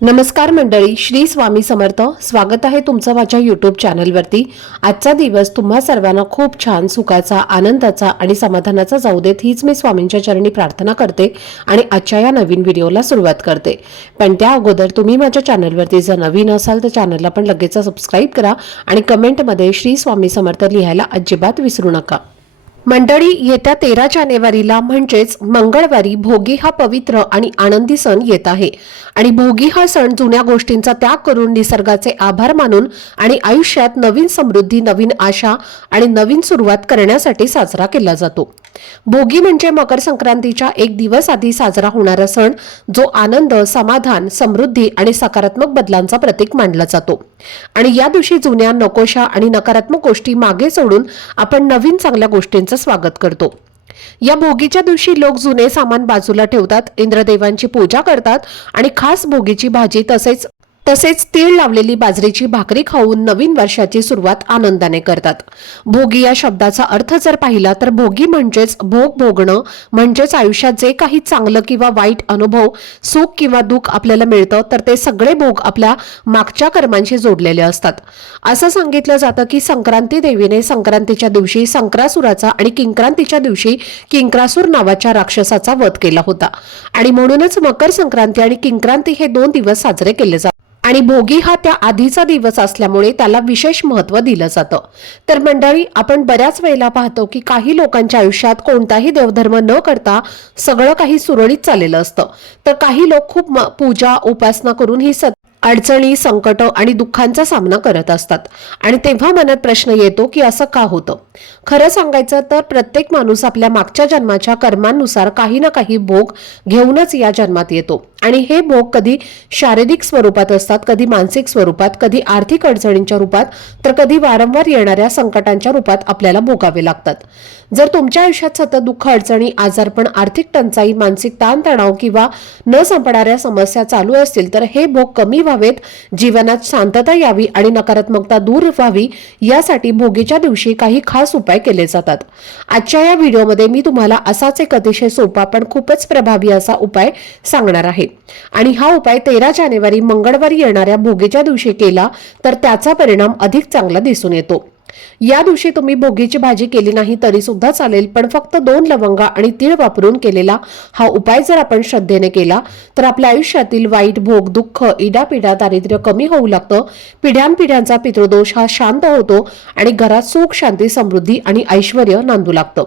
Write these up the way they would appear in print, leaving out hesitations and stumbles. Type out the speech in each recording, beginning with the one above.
नमस्कार मंडळी, श्री स्वामी समर्थ. स्वागत आहे तुमचं माझ्या यूट्यूब चॅनलवरती. आजचा दिवस तुम्हा सर्वांना खूप छान, सुखाचा, आनंदाचा आणि समाधानाचा जाऊ देत, हीच मी स्वामींच्या चरणी प्रार्थना करते आणि आजच्या या नवीन व्हिडिओला सुरुवात करते. पण त्या अगोदर तुम्ही माझ्या चॅनलवरती जर नवीन असाल तर चॅनलला पण लगेच सबस्क्राईब करा आणि कमेंटमध्ये श्री स्वामी समर्थ लिहायला अजिबात विसरू नका. मंडळी, येत्या 13 जानेवारीला म्हणजेच मंगळवारी भोगी हा पवित्र आणि आनंदी सण येत आहे आणि भोगी हा सण जुन्या गोष्टींचा त्याग करून निसर्गाचे आभार मानून आणि आयुष्यात नवीन समृद्धी, नवीन आशा आणि नवीन सुरुवात करण्यासाठी साजरा केला जातो. भोगी म्हणजे मकर संक्रांतीच्या एक दिवस आधी साजरा होणारा सण, जो आनंद, समाधान, समृद्धी आणि सकारात्मक बदलांचा प्रतीक मानला जातो. आणि या दिवशी जुन्या, नकोशा आणि नकारात्मक गोष्टी मागे सोडून आपण नवीन चांगल्या गोष्टींचं स्वागत करतो. या भोगीच्या दिवशी लोक जुने सामान बाजूला ठेवतात, इंद्रदेवांची पूजा करतात आणि खास भोगीची भाजी तसेच तीळ लावलेली बाजरीची भाकरी खाऊन नवीन वर्षाची सुरुवात आनंदाने करतात. भोगी या शब्दाचा अर्थ जर पाहिला तर भोगी म्हणजेच भोगणं, म्हणजेच आयुष्यात जे काही चांगलं किंवा वाईट अनुभव, सुख किंवा दुःख आपल्याला मिळतं तर ते सगळे भोग आपल्या मागच्या कर्मांशी जोडलेले असतात. असं सांगितलं जातं की संक्रांती देवीने संक्रांतीच्या दिवशी संक्रासुराचा आणि किंक्रांतीच्या दिवशी किंक्रासूर नावाच्या राक्षसाचा वध केला होता आणि म्हणूनच मकर संक्रांती आणि किंक्रांती हे 2 दिवस साजरे केले जातात. आणि भोगी हा त्या आधीचा दिवस असल्यामुळे त्याला विशेष महत्त्व दिलं जातं. तर मंडळी, आपण बऱ्याच वेळेला पाहतो की काही लोकांच्या आयुष्यात कोणताही देवधर्म न करता सगळं काही सुरळीत चाललेलं असतं, तर काही लोक खूप पूजा उपासना करून ही अडचणी, संकट आणि दुःखांचा सामना करत असतात. आणि तेव्हा मनात प्रश्न येतो की असं का होतं. खरं सांगायचं तर प्रत्येक माणूस आपल्या मागच्या जन्माच्या कर्मांनुसार काही ना काही भोग घेऊनच या जन्मात येतो आणि हे भोग कधी शारीरिक स्वरूपात असतात, कधी मानसिक स्वरूपात, कधी आर्थिक अडचणींच्या रूपात, तर कधी वारंवार येणाऱ्या संकटांच्या रूपात आपल्याला भोगावे लागतात. जर तुमच्या आयुष्यात सतत दुःख, अडचणी, आजारपण, आर्थिक टंचाई, मानसिक ताणतणाव किंवा न संपणाऱ्या समस्या चालू असतील तर हे भोग कमी व्हावेत, जीवनात शांतता यावी आणि नकारात्मकता दूर व्हावी, यासाठी भोगीच्या दिवशी काही खास उपाय केले जातात. आजच्या या व्हिडिओमध्ये मी तुम्हाला असाच एक अतिशय सोपा पण खूपच प्रभावी असा उपाय सांगणार आहे. आणि हा उपाय 13 जानेवारी मंगळवारी येणाऱ्या भोगीच्या दिवशी केला तर त्याचा परिणाम अधिक चांगला दिसून येतो. या दिवशी तुम्ही भोगीची भाजी केली नाही तरी सुद्धा चालेल, पण फक्त 2 लवंगा आणि तीळ वापरून केलेला हा उपाय जर आपण श्रद्धेने केला तर आपल्या आयुष्यातील वाईट भोग, दुःख, इडापिडा, दारिद्र्य कमी होऊ लागतं. पिढ्यानपिढ्यांचा पितृदोष हा शांत होतो आणि घरात सुख, शांती, समृद्धी आणि ऐश्वर्य नांदू लागतं.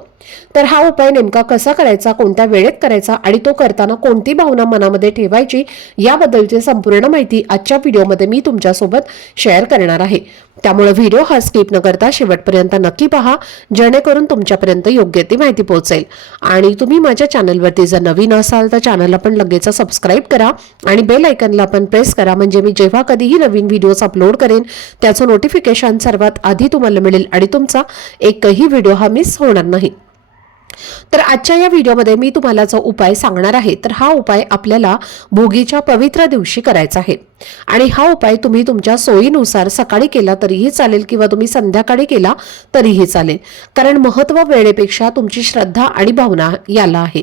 तर हा उपाय नेमका कसा करायचा, कोणत्या वेळेत करायचा आणि तो करताना कोणती भावना मनामध्ये ठेवायची, याबद्दलची संपूर्ण माहिती आजच्या व्हिडिओमध्ये मी तुमच्यासोबत शेअर करणार आहे. त्यामुळे व्हिडिओ हा स्किप न करता शेवटपर्यंत नक्की पहा, जेणेकरून तुमच्यापर्यंत योग्य ती माहिती पोहोचेल. आणि तुम्ही माझ्या चॅनलवरती जर नवीन असाल तर चॅनलला पण लगेच सबस्क्राईब करा आणि बेल आयकॉनला पण प्रेस करा, म्हणजे मी जेव्हा कधीही नवीन व्हिडिओज अपलोड करेन त्याचं नोटिफिकेशन सर्वात आधी तुम्हाला मिळेल आणि तुमचा एकही व्हिडिओ हा मिस होणार नाही. तर आजच्या या व्हिडिओमध्ये मी तुम्हाला जो उपाय सांगणार आहे तर हा उपाय आपल्याला भोगीच्या पवित्र दिवशी करायचा आहे. आणि हा उपाय तुम्ही तुमच्या सोयीनुसार सकाळी केला तरीही चालेल किंवा तुम्ही संध्याकाळी केला तरीही चालेल, कारण महत्त्व वेळेपेक्षा तुमची श्रद्धा आणि भावना याला आहे.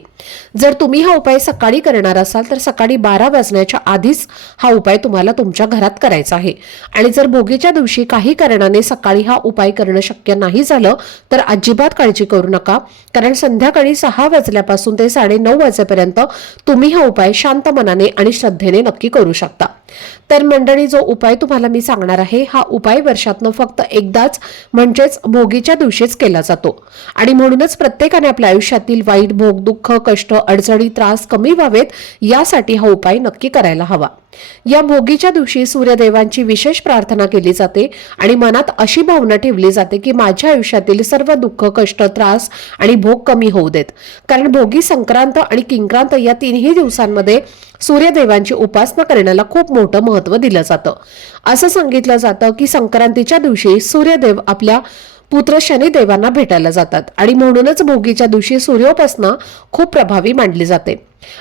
जर तुम्ही हा उपाय सकाळी करणार असाल तर सकाळी 12 वाजण्याच्या आधीच हा उपाय तुम्हाला तुमच्या घरात करायचा आहे. आणि जर भोगीच्या दिवशी काही कारणाने सकाळी हा उपाय करणं शक्य नाही झालं तर अजिबात काळजी करू नका, कारण संध्याकाळी 6 वाजल्यापासून ते 9:30 वाजेपर्यंत तुम्ही हा उपाय शांत मनाने आणि श्रद्धेने नक्की करू शकता. तर मंडळी, जो उपाय तुम्हाला मी सांगणार आहे हा उपाय वर्षातनं फक्त एकदाच म्हणजेच भोगीच्या दिवशीच केला जातो आणि म्हणूनच प्रत्येकाने आपल्या आयुष्यातील वाईट भोग, दुःख, कष्ट, अडचणी, त्रास कमी व्हावेत यासाठी हा उपाय नक्की करायला हवा. या भोगीच्या दिवशी सूर्यदेवांची विशेष प्रार्थना केली जाते आणि मनात अशी भावना ठेवली जाते की माझ्या आयुष्यातील सर्व दुःख, कष्ट, त्रास आणि भोग कमी होऊ देत. कारण भोगी, संक्रांत आणि किंक्रांत या 3ही दिवसांमध्ये सूर्यदेवांची उपासना करण्याला खूप मोठं महत्त्व दिलं जातं. असं सांगितलं जातं की संक्रांतीच्या दिवशी सूर्यदेव आपल्या पुत्र शनिदेवांना भेटायला जातात आणि म्हणूनच भोगीच्या दिवशी सूर्योपासना खूप प्रभावी मानली जाते.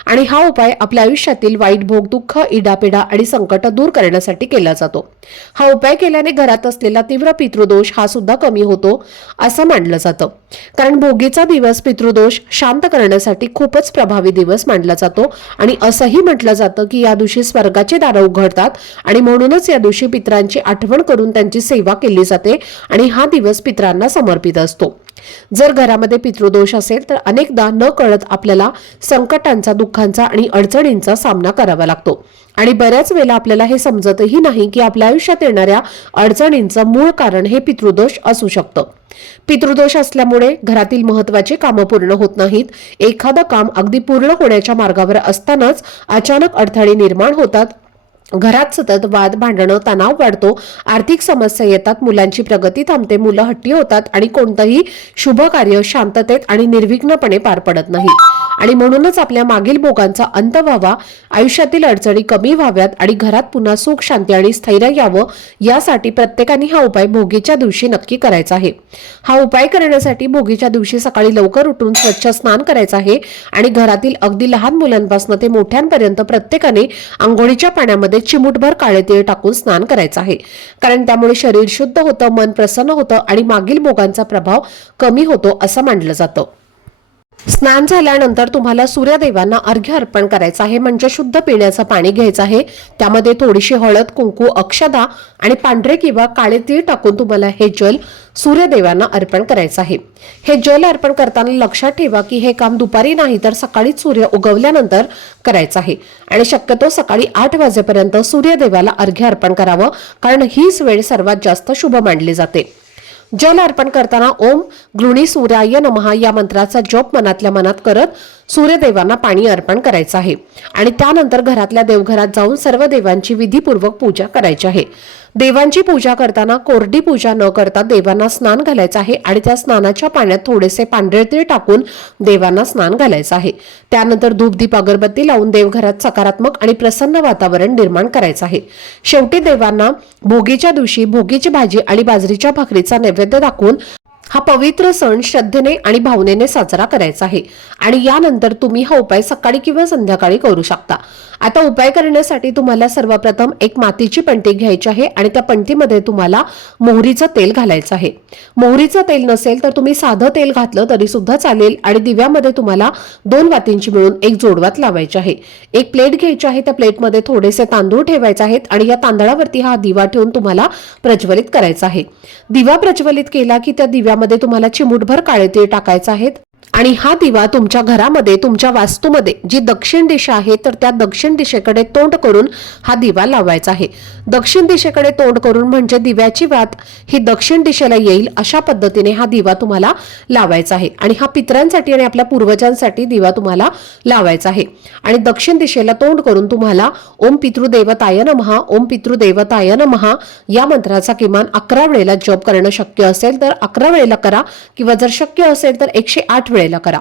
आणि हा उपाय आपल्या आयुष्यातील वाईट भोग, दुःख, इडापिडा आणि संकट दूर करण्यासाठी केला जातो. हा उपाय केल्याने घरात असलेला तीव्र पितृदोष हा सुद्धा कमी होतो असं मानलं जातं. कारण भोगीचा दिवस पितृदोष शांत करण्यासाठी खूपच प्रभावी दिवस मानला जातो आणि असंही म्हटलं जातं की या दिवशी स्वर्गाची दारं उघडतात आणि म्हणूनच या दिवशी पितरांची आठवण करून त्यांची सेवा केली जाते आणि हा दिवस पितरांना समर्पित असतो. जर घरामध्ये पितृदोष असेल तर अनेकदा न कळत आपल्याला संकटांचा, दुःखांचा आणि अडचणींचा सामना करावा लागतो आणि बऱ्याच वेळेला आपल्याला हे समजतही नाही की आपल्या आयुष्यात येणाऱ्या अडचणींचं मूळ कारण हे पितृदोष असू शकतं. पितृदोष असल्यामुळे घरातील महत्त्वाची कामं पूर्ण होत नाहीत. एखादं काम अगदी पूर्ण होण्याच्या मार्गावर असतानाच अचानक अडथळे निर्माण होतात. घरात सतत वाद, भांडणं, तणाव वाढतो, आर्थिक समस्या येतात, मुलांची प्रगती थांबते, मुलं हट्टी होतात आणि कोणतंही शुभ कार्य शांततेत आणि निर्विघ्नपणे पार पडत नाही. आणि म्हणूनच आपल्या मागील भोगांचा अंत व्हावा, आयुष्यातील अडचणी कमी व्हाव्यात आणि घरात पुन्हा सुख, शांती आणि स्थैर्य यावं यासाठी प्रत्येकाने हा उपाय भोगीच्या दिवशी नक्की करायचा आहे. हा उपाय करण्यासाठी भोगीच्या दिवशी सकाळी लवकर उठून स्वच्छ स्नान करायचं आहे आणि घरातील अगदी लहान मुलांपासून ते मोठ्यांपर्यंत प्रत्येकाने अंघोळीच्या पाण्यामध्ये चिमूटभर काळे तीळ टाकून स्नान करायचं आहे. कारण त्यामुळे शरीर शुद्ध होतं, मन प्रसन्न होतं आणि मागील भोगांचा प्रभाव कमी होतो असं मानलं जातं. स्नान झाल्यानंतर तुम्हाला सूर्यदेवांना अर्घ्य अर्पण करायचं आहे, म्हणजे शुद्ध पिण्याचं पाणी घ्यायचं आहे. त्यामध्ये थोडीशी हळद, कुंकू, अक्षता आणि पांढरे किंवा काळे तीळ टाकून तुम्हाला हे जल सूर्यदेवांना अर्पण करायचं आहे. हे जल अर्पण करताना लक्षात ठेवा की हे काम दुपारी नाही तर सकाळीच सूर्य उगवल्यानंतर करायचं आहे आणि शक्यतो सकाळी 8 वाजेपर्यंत सूर्यदेवाला अर्घ्य अर्पण करावं, कारण हीच वेळ सर्वात जास्त शुभ मानली जाते. जल अर्पण करताना ओम गृणी सूर्याय नमः या मंत्राचा जप मनातल्या मनात करत सूर्यदेवांना पाणी अर्पण करायचं आहे आणि त्यानंतर घरातल्या देवघरात जाऊन सर्व देवांची विधीपूर्वक पूजा करायची आहे. देवांची पूजा करताना कोरडी पूजा न करता देवांना स्नान घालायचं आहे आणि त्या स्नानाच्या पाण्यात थोडेसे पांढरे तीळ टाकून देवांना स्नान घालायचं आहे. त्यानंतर धूप, दीप, अगरबत्ती लावून देवघरात सकारात्मक आणि प्रसन्न वातावरण निर्माण करायचं आहे. शेवटी देवांना भोगीच्या दिवशी भोगीची भाजी आणि बाजरीच्या भाकरीचा नैवेद्य दाखवून हा पवित्र सण श्रद्धेने आणि भावनेने साजरा करायचा आहे आणि यानंतर तुम्ही हा उपाय सकाळी किंवा संध्याकाळी करू शकता. आता उपाय करण्यासाठी तुम्हाला सर्वप्रथम एक मातीची पणती घ्यायची आहे आणि त्या पणतीमध्ये तुम्हाला मोहरीचं तेल घालायचं आहे. मोहरीचं तेल नसेल तर तुम्ही साधं तेल घातलं तरी सुद्धा चालेल आणि दिव्यामध्ये तुम्हाला 2 वातींची मिळून एक जोडवात लावायची आहे. एक प्लेट घ्यायची आहे, त्या प्लेटमध्ये थोडेसे तांदूळ ठेवायचे आहेत आणि या तांदळावरती हा दिवा ठेवून तुम्हाला प्रज्वलित करायचा आहे. दिवा प्रज्वलित केला की त्या दिव्यामध्ये तुम्हाला चिमूटभर काळे तीळ टाकायचे आहेत आणि हा दिवा तुमच्या घरामध्ये, तुमच्या वास्तूमध्ये जी दक्षिण दिशा आहे तर त्या दक्षिण दिशेकडे तोंड करून हा दिवा लावायचा आहे. दक्षिण दिशेकडे तोंड करून म्हणजे दिव्याची वात ही दक्षिण दिशेला येईल अशा पद्धतीने हा दिवा तुम्हाला लावायचा आहे आणि हा पितरांसाठी आणि आपल्या पूर्वजांसाठी दिवा तुम्हाला लावायचा आहे. आणि दक्षिण दिशेला तोंड करून तुम्हाला ओम पितृदेवताय नमः, ओम पितृदेवताय नमः या मंत्राचा किमान 11 वेळेला जप करणं शक्य असेल तर 11 वेळेला करा किंवा जर शक्य असेल तर 108 वेळेला करा.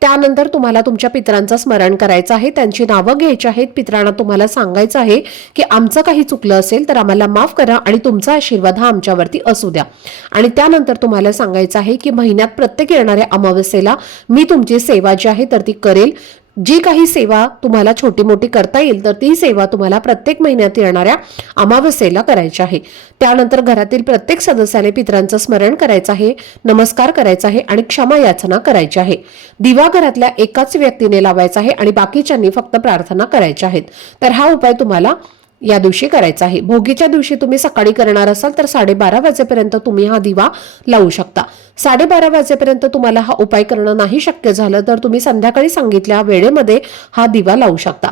त्यानंतर तुम्हाला तुमच्या पितरांचं स्मरण करायचं आहे, त्यांची नावं घ्यायची आहेत. पितरांना तुम्हाला सांगायचं आहे की आमचं काही चुकलं असेल तर आम्हाला माफ करा आणि तुमचा आशीर्वाद हा आमच्यावरती असू द्या. आणि त्यानंतर तुम्हाला सांगायचं आहे की महिन्यात प्रत्येक येणाऱ्या अमावस्येला मी तुमची सेवा जी आहे तर ती करेल. जी काही सेवा तुम्हाला छोटी मोठी करता येईल तर ती सेवा तुम्हाला प्रत्येक महिन्यात येणाऱ्या अमावस्येला करायची आहे. त्यानंतर घरातील प्रत्येक सदस्याने पितरांचं स्मरण करायचं आहे, नमस्कार करायचा आहे आणि क्षमा याचना करायची आहे. दिवा घरातल्या एकाच व्यक्तीने लावायचा आहे आणि बाकीच्यांनी फक्त प्रार्थना करायच्या आहेत. तर हा उपाय तुम्हाला या दिवशी करायचा आहे. भोगीच्या दिवशी तुम्ही सकाळी करणार असाल तर 12:30 वाजेपर्यंत तुम्ही हा दिवा लावू शकता. 12:30 वाजेपर्यंत तुम्हाला हा उपाय करणं नाही शक्य झालं तर तुम्ही संध्याकाळी सांगितल्या वेळेमध्ये हा दिवा लावू शकता.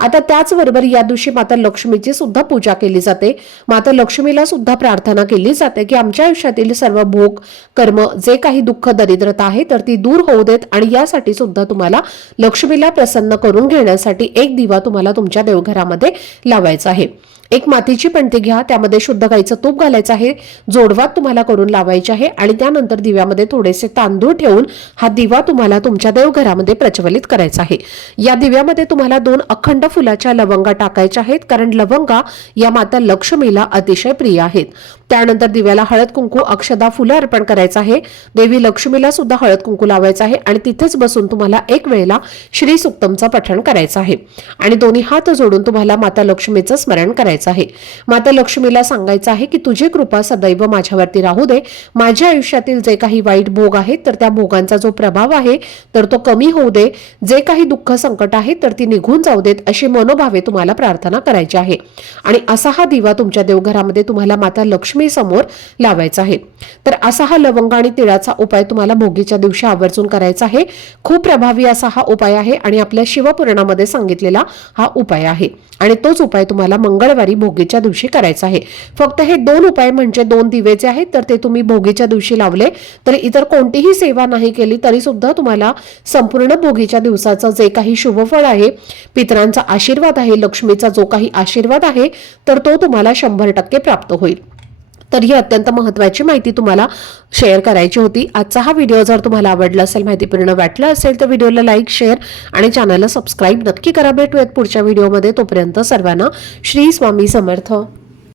आता त्याचबरोबर या दिवशी माता लक्ष्मीची सुद्धा पूजा केली जाते. माता लक्ष्मीला सुद्धा प्रार्थना केली जाते की आमच्या आयुष्यातील सर्व भोग, कर्म, जे काही दुःख, दरिद्रता आहे तर ती दूर होऊ देत आणि यासाठी सुद्धा तुम्हाला लक्ष्मीला प्रसन्न करून घेण्यासाठी एक दिवा तुम्हाला तुमच्या देवघरामध्ये लावायचा आहे. एक मातीची पणती घ्या, त्यामध्ये शुद्ध गाईचं तूप घालायचं आहे, जोडवात तुम्हाला करून लावायचे आहे आणि त्यानंतर दिव्यामध्ये थोडेसे तांदूळ ठेवून हा दिवा तुम्हाला तुमच्या देवघरामध्ये प्रज्वलित करायचा आहे। या दिव्यामध्ये तुम्हाला 2 अखंड फुलाच्या लवंगा टाकायच्या आहेत, कारण लवंगा या माता लक्ष्मीला अतिशय प्रिय आहेत। त्यानंतर दिव्याला हळद कुंकू, अक्षदा, फुलं अर्पण करायचं आहे। देवी लक्ष्मीला सुद्धा हळद कुंकू लावायचं आहे आणि तिथेच बसून तुम्हाला एक वेळेला श्री सुक्तमचं पठण करायचं आहे आणि दोन्ही हात जोडून तुम्हाला माता लक्ष्मीचं स्मरण करायचं आहे। माता लक्ष्मीला सांगायचं आहे की तुझी कृपा सदैव माझ्यावरती राहू दे, माझ्या आयुष्यातील जे काही वाईट भोग आहेत तर त्या भोगांचा जो प्रभाव आहे तर तो कमी होऊ दे, जे काही दुःख संकट आहे तर ती निघून जाऊ देत, अशी मनोभावे तुम्हाला प्रार्थना करायची आहे। आणि असा हा दिवा तुमच्या देवघरामध्ये तुम्हाला माता लक्ष्मी समोर लावायचा आहे। तर असा हा लवंग आणि तिळाचा उपाय तुम्हाला भोगीच्या दिवशी आवर्जून करायचा आहे। खूप प्रभावी असा हा उपाय आहे आणि आपल्या शिवपुराणामध्ये सांगितलेला हा उपाय आहे आणि तोच उपाय तुम्हाला मंगळवारी भोगीच्या दिवशी करायचा आहे। फक्त हे 2 उपाय म्हणजे 2 दिवे जे आहेत तर ते तुम्ही भोगीच्या दिवशी लावले तर इतर कोणतीही सेवा नाही केली तरी सुद्धा तुम्हाला संपूर्ण भोगीच्या दिवसाचं जे काही शुभफळ आहे, पितरांचा आशीर्वाद आहे, लक्ष्मीचा जो काही आशीर्वाद आहे तर तो तुम्हाला 100% प्राप्त होईल। तर ही अत्यंत महत्त्वाची माहिती तुम्हाला शेअर करायची होती। आजचा हा व्हिडिओ जर तुम्हाला आवडला असेल, माहितीपूर्ण वाटला असेल तर व्हिडिओला लाईक, शेअर आणि चॅनलला सबस्क्राईब नक्की करा। भेटूयात पुढच्या व्हिडिओमध्ये, तोपर्यंत सर्वांना श्री स्वामी समर्थ।